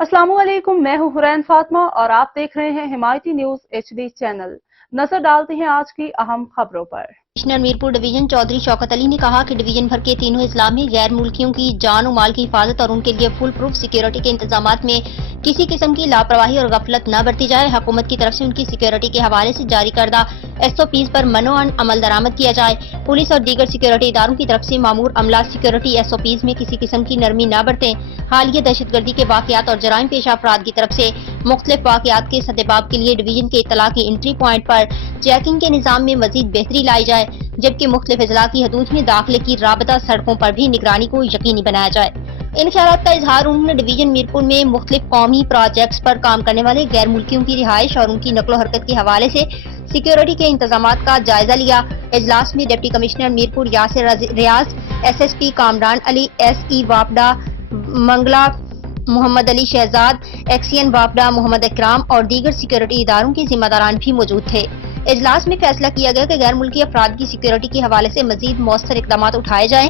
अस्सलाम वालेकुम, मैं हूं हुरैन फातिमा और आप देख रहे हैं हिमायती न्यूज HD चैनल। नजर डालते हैं आज की अहम खबरों पर। कमिश्नर मीरपुर डिवीजन चौधरी शौकत अली ने कहा कि डिवीजन भर के तीनों अजला में गैर मुल्कियों की जान और माल की हिफाजत और उनके लिए फुल प्रूफ सिक्योरिटी के इंतजामात में किसी किस्म की लापरवाही और गफलत न बरती जाए। हुकूमत की तरफ से उनकी सिक्योरिटी के हवाले से जारी करदा SOPs पर मनोअन अमल दरामद किया जाए। पुलिस और दीगर सिक्योरिटी इदारों की तरफ से मामूर अमला सिक्योरिटी SOPs में किसी किस्म की नरमी न बरतें। हालिया दहशतगर्दी के वाकयात और जराइम पेशा अफराद की तरफ से मुख्तलिफ वाकयात के सदेबाब के लिए डिवीजन के इत्तला की एंट्री पॉइंट पर चेकिंग के निज़ाम में मजीद बेहतरी लाई जाए, जबकि मुख्तलिफ अजला की हदूद में दाखिले की राबता सड़कों पर भी निगरानी को यकीनी बनाया जाए। इन ख्यालात का इजहार उन्होंने डिवीजन मीरपुर में मुख्तलिफ कौमी प्रोजेक्ट्स पर काम करने वाले गैर मुल्कियों की रिहाइश और उनकी नकलो हरकत के हवाले से सिक्योरिटी के इंतजामात का जायजा लिया। इजलास में deputy commissioner Mirpur Yasir Riaz, SSP Kamran Ali, SE वापडा मंगला मोहम्मद अली शहजाद, XCN वापडा मोहम्मद इकराम और दीगर सिक्योरिटी इदारों के जिम्मेदारान भी मौजूद थे। इजलास में फैसला किया गया कि गैर मुल्की अफराद की सिक्योरिटी के हवाले से मजीद मौसर इकदाम उठाए जाएं।